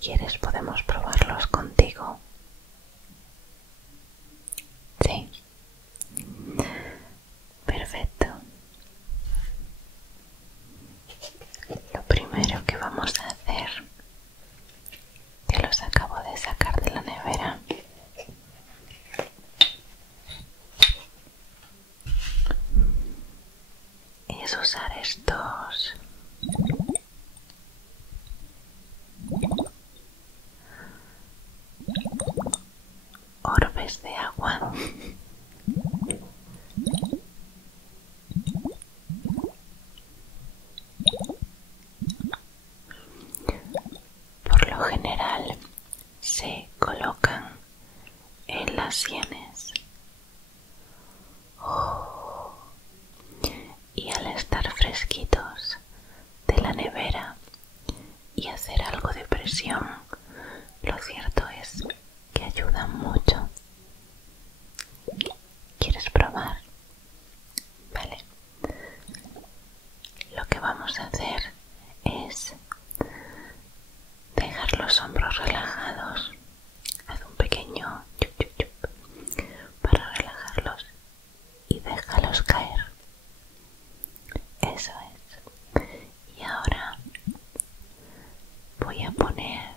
quieres podemos probarlos contigo. Sí. Perfecto. Lo primero que vamos a hacer, que los acabo de sacar de la nevera, es usar estos orbes de agua. Por lo general se colocan en las sienes. Y al estar fresquitos de la nevera y hacer algo de presión, lo cierto es que ayudan mucho. ¿Quieres probar? Vale. Lo que vamos a hacer es dejar los hombros relajados. Haz un pequeño chup chup chup para relajarlos y déjalos caer. Eso es. Y ahora voy a poner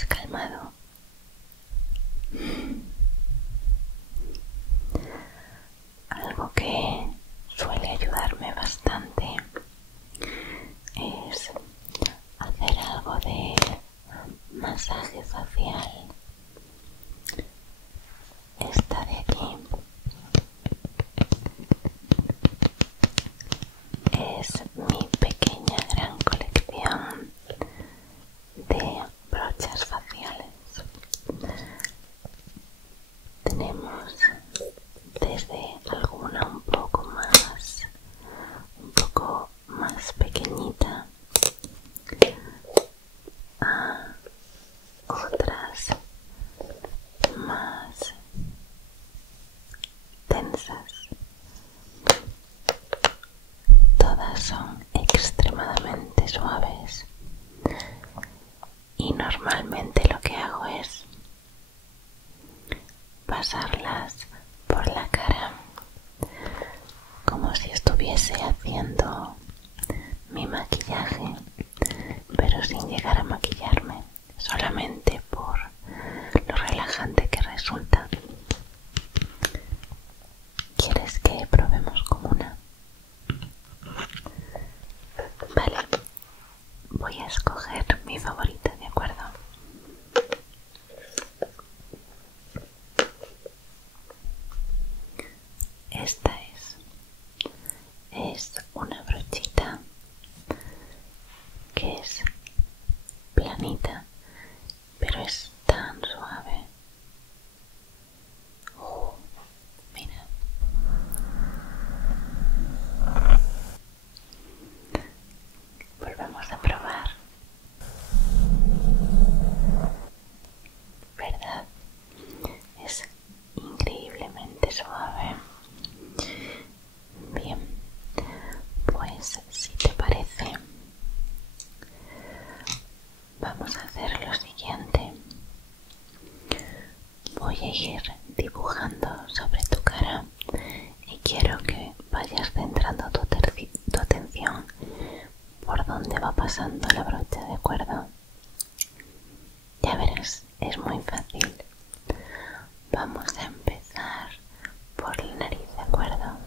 más calmado. Algo que suele ayudarme bastante es hacer algo de masaje facial. Esta de aquí es mi pequeña gran colección de brochas faciales. Tenemos desde alguna un poco más pequeñita a otras más tensas. Todas son extremadamente suaves y normalmente lo que hago es pasarlas por la cara como si estuviese haciendo mi maquillaje, pero sin llegar a maquillarme, solamente por lo relajante que resulta. ¿Quieres que probemos con una? Vale, voy a escoger mi favorita, ¿de acuerdo? Esta es una brochita que es planita, pero es tan suave. Mira. Volvemos a probar. ¿Verdad? Es increíblemente suave. Bien, pues si te parece, vamos a hacer lo siguiente. Voy a ir dibujando sobre tu cara y quiero que vayas centrando tu atención por donde va pasando la brocha, ¿de acuerdo? Ya verás, es muy fácil. Vamos a empezar por la nariz, ¿de acuerdo?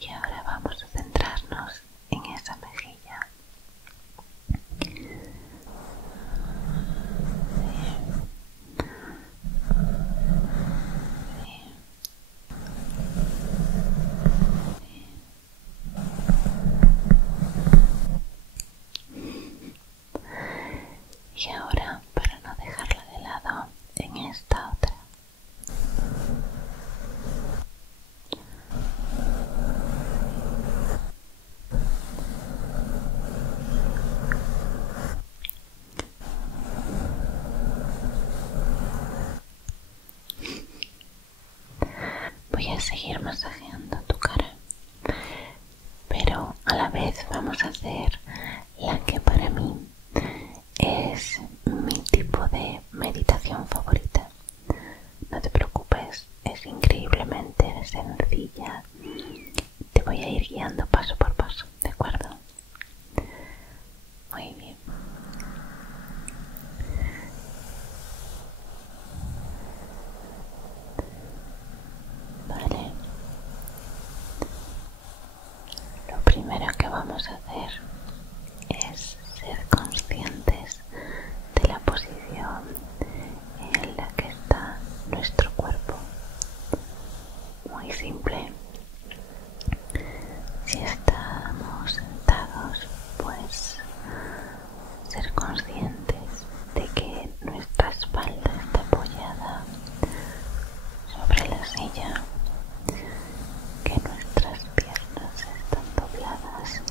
Y ahora vamos a centrarnos en esa mejilla. Y ahora, para no dejarla de lado, en esta otra. Voy a seguir masajeando tu cara, pero a la vez vamos a hacer la que para mí es mi tipo de meditación favorita. No te preocupes, es increíblemente sencilla. Te voy a ir guiando paso por paso, ¿de acuerdo? Muy bien. Vale. Lo primero que vamos a hacer es ser conscientes de la posición en la que está nuestro cuerpo. Muy simple. Si estamos sentados, pues ser conscientes de que nuestra espalda está apoyada sobre la silla, que nuestras piernas están dobladas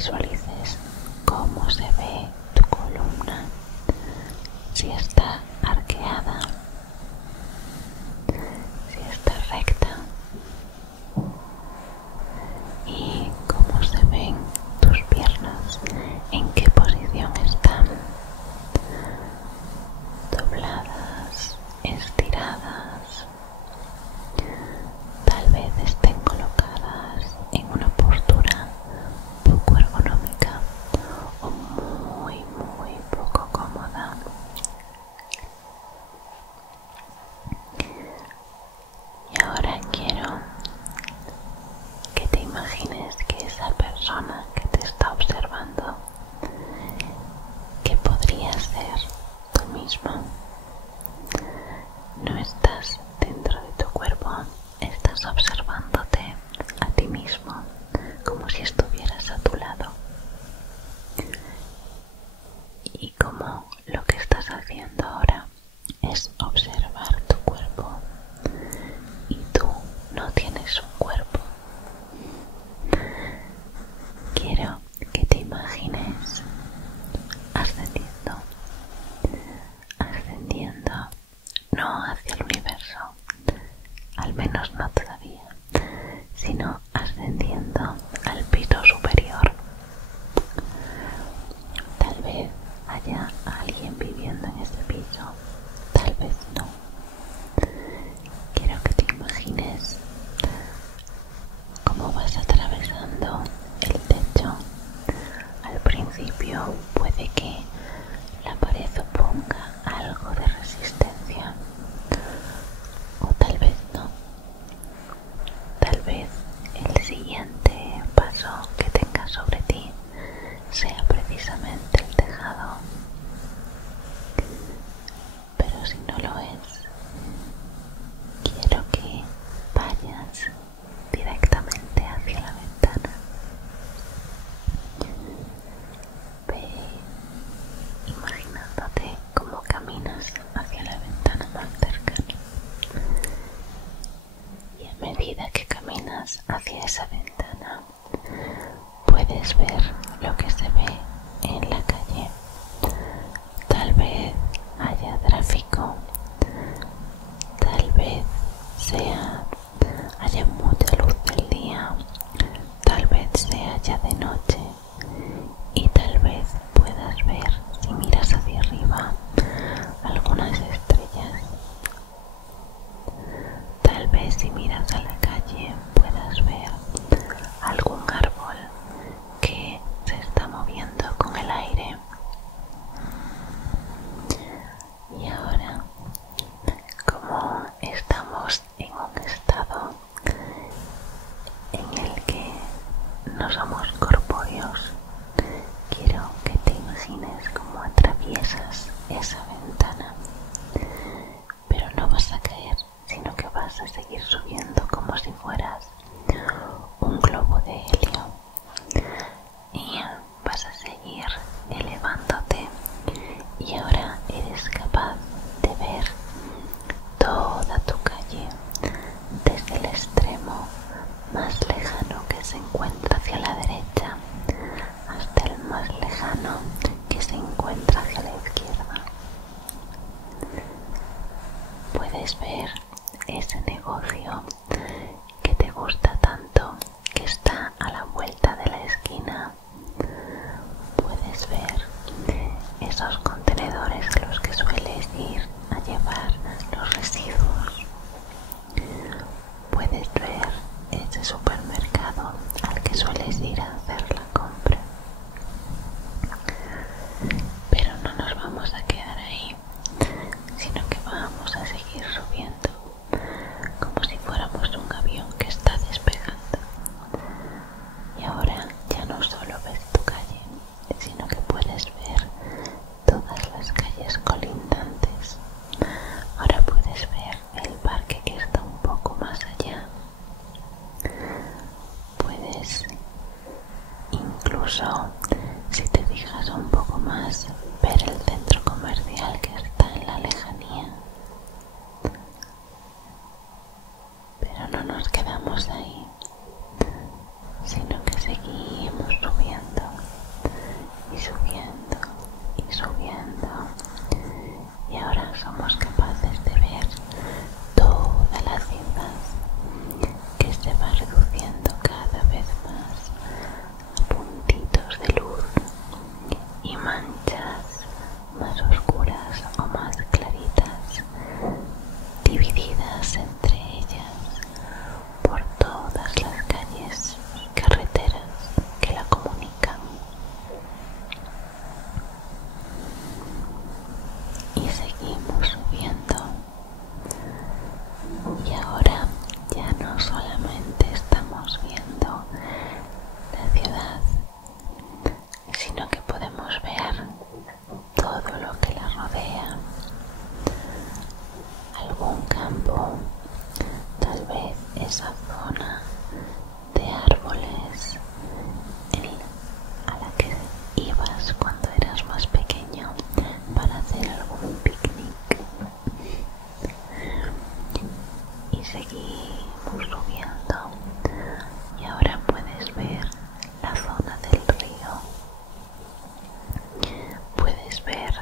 visualices cómo se ve tu columna, si está arqueada, si está recta y cómo se ven tus piernas, en qué posición están, dobladas, estiradas, tal vez estén colocadas en una postura poco ergonómica o muy poco cómoda. Y ahora quiero que te imagines que esa persona que te está observando, que podría ser tú mismo, no estás dentro de tu cuerpo, estás observándote a ti mismo como si estuvieras a tu lado. Y como lo que estás haciendo ahora es observar tu cuerpo y tú no tienes un cuerpo, quiero que te imagines ascendiendo, no hacia el universo, al menos no todavía, sino ascendiendo al piso superior. Tal vez haya alguien viviendo en ese piso, tal vez no. Quiero que te imagines cómo vas atravesando el techo. Al principio puede que la pared oponga algo de resistencia, o tal vez no. Tal vez el siguiente paso que tengas sobre ti sea precisamente el tejado. Pero si no lo es, quiero que vayas directamente hacia la ventana. Ve imaginándote cómo caminas hacia la ventana más cercana. Y a medida que caminas hacia esa ventana, puedes ver lo que se ve en la calle. Tal vez haya tráfico, tal vez haya mucha luz del día, tal vez sea ya de noche y tal vez puedas ver, si miras hacia arriba, algunas estrellas. Tal vez si miras a la calle puedas ver algún árbol que se está moviendo con el aire. Y ahora, como estamos en un estado en el que no somos corpóreos, quiero que te imagines cómo atraviesas esa ventana, pero no vas a caer, sino que vas a seguir subiendo como si fueras un globo de helio y vas a seguir elevándote. Y ahora eres capaz de ver toda tu calle, desde el extremo más lejano que se encuentra hacia la derecha hasta el más lejano que se encuentra hacia la izquierda. Puedes ver ese negocio que te gusta tanto, que está a la vuelta de la esquina. Puedes ver esos contenedores a los que sueles ir a llevar los residuos. Puedes ver ese supermercado al que sueles ir a hacer la compra. Pero no nos vamos a quedar ahí, sino que vamos a seguir subiendo como si fuéramos un avión que está despegando. Y ahora ya no solo ves tu calle, sino que puedes ver todas las calles colindantes. Ahora puedes ver el parque que está un poco más allá. Puedes incluso, si te fijas un poco más, ver el centro comercial que está en la lejanía. Pero no nos quedamos ahí, sino que seguimos subiendo. subiendo y subiendo, y ahora somos capaces de ver toda la ciudad que se va reduciendo cada vez más a puntitos de luz y manchas más oscuras o más claritas, divididas entre ellas por todas las calles y carreteras que la comunican. Y seguimos subiendo, y ahora ya no solamente estamos viendo la ciudad, sino que podemos ver todo lo que la rodea. Algún campo, tal vez esa zona de árboles a la que ibas cuando eras más pequeño para hacer algún picnic. Y seguimos subiendo, y ahora puedes ver la zona del río. Puedes ver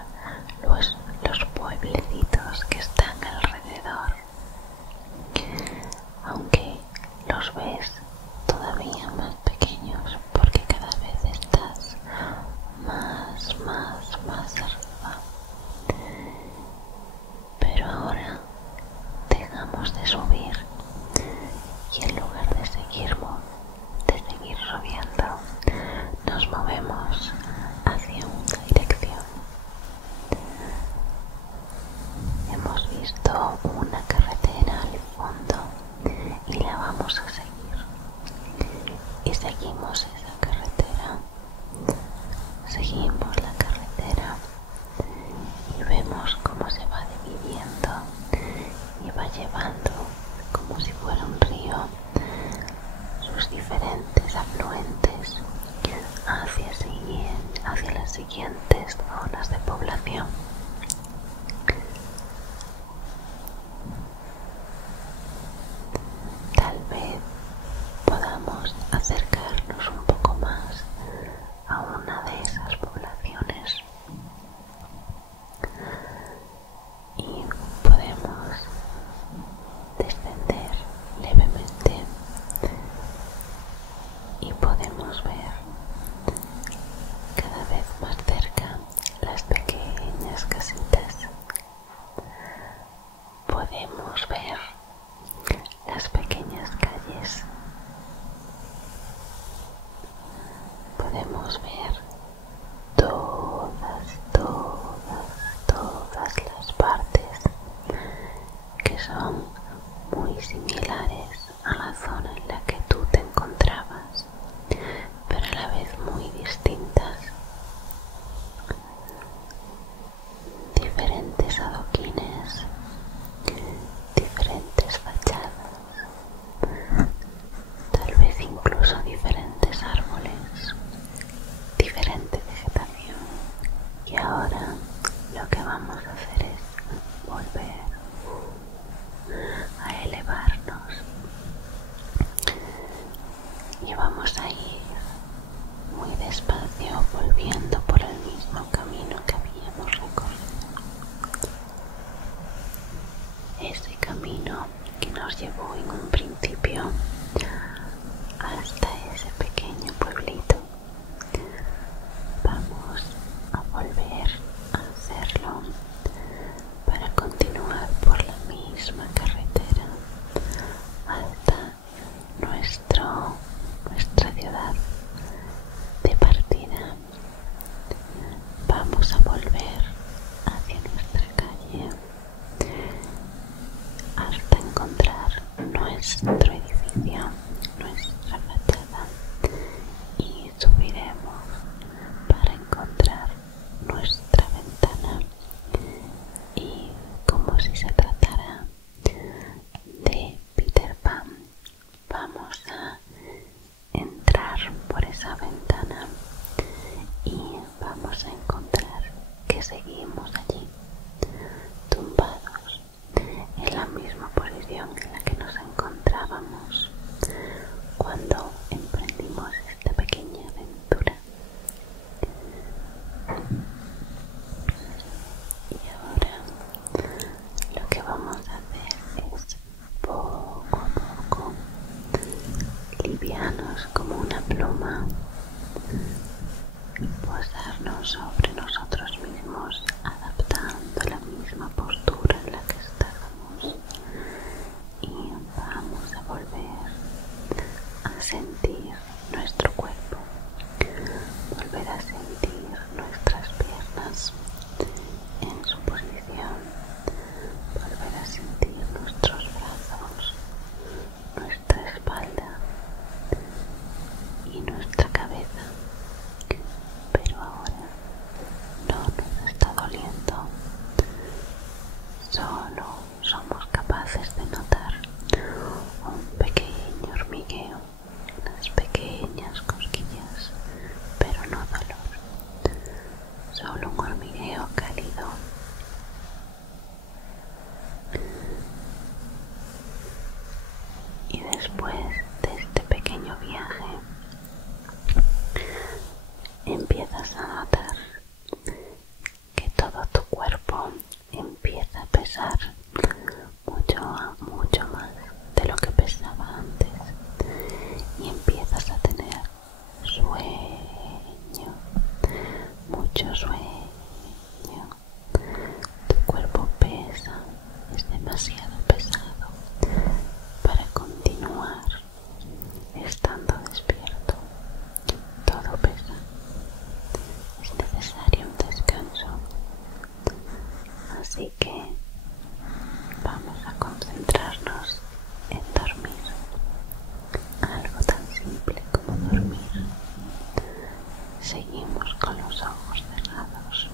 los pueblecitos que están alrededor, aunque los ves todavía más pequeños porque cada vez estás más arriba. Pero ahora dejamos de subir, y en lugar de seguir subiendo, nos movemos hacia una dirección. Hemos visto una carretera al fondo y la vamos a seguir. Y seguimos esa carretera. Seguimos la carretera y vemos cómo se va dividiendo y va llevando, como si fuera un río, sus diferentes afluentes hacia las siguientes zonas de población. Tal vez podamos acercarnos un poco más a una de esas poblaciones y podemos descender levemente y podemos ver cada vez más cerca las pequeñas casitas. Podemos ver las pequeñas calles. Podemos ver todas las partes que son muy similares a la zona en la que tú te encontrabas, pero a la vez muy distintas. Diferentes adoquines, diferentes fachadas, tal vez incluso diferentes árboles, diferente vegetación. Y ahora lo que vamos a hacer es volver a elevarnos, y vamos a ir muy despacio, volviendo por el mismo camino que habíamos recorrido. Ese camino que nos llevó en un principio hasta ese pequeño pueblito. Vamos a volver a hacerlo para continuar por la misma carretera hasta nuestra ciudad de partida. Vamos a volver hacia nuestra calle hasta encontrar nuestro edificio, nuestra fachada, y subiremos para encontrar nuestra ventana, y como si se tratara de Peter Pan, vamos a entrar por esa ventana y vamos a encontrar que seguimos allí, tumbados en la misma posición en la que nos encontrábamos después de este pequeño viaje empiezas a notar que todo tu cuerpo empieza a pesar mucho más de lo que pesaba antes y empiezas a tener sueño, mucho sueño. Tu cuerpo pesa, es demasiado pesado para continuar estando despierto. Todo pesa, es necesario un descanso. Así que vamos a concentrarnos en dormir. Algo tan simple como dormir. Seguimos con los ojos cerrados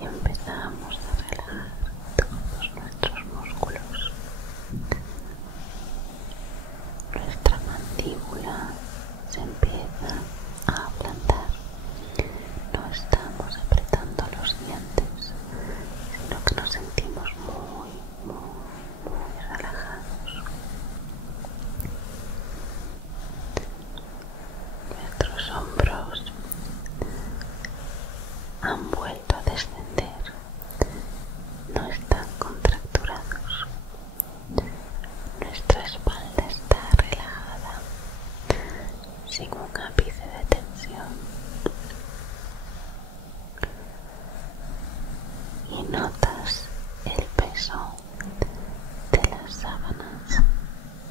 y empezamos a relajar todos nuestros músculos. Nuestra mandíbula se empieza a ablandar. No estamos apretando los dientes, sino que nos sentimos muy relajados. Nuestros hombros han vuelto a descender, no están contracturados. Nuestra espalda está relajada, sin un ápice de tensión. Y notas el peso de las sábanas,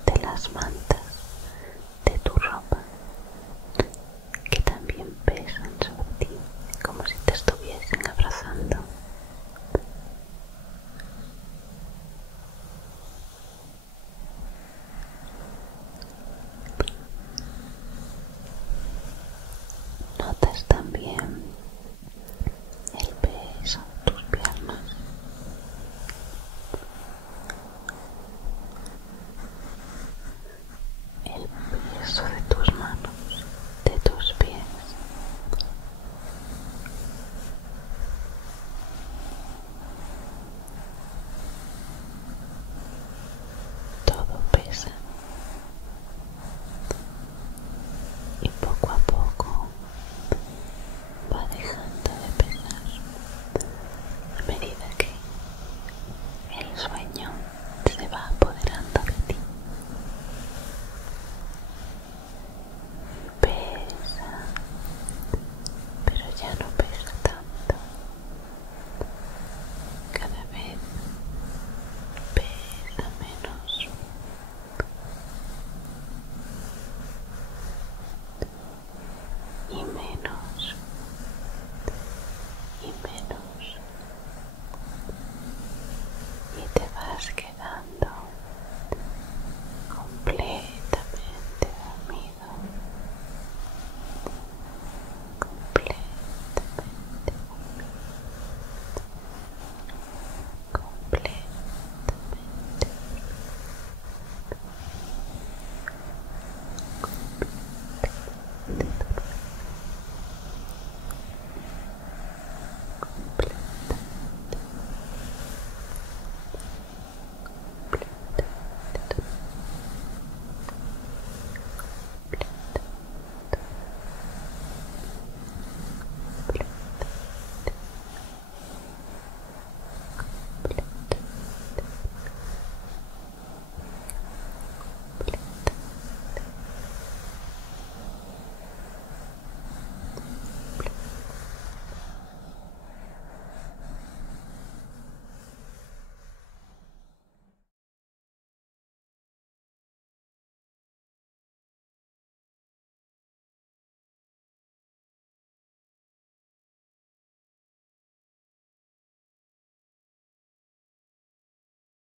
de las mantas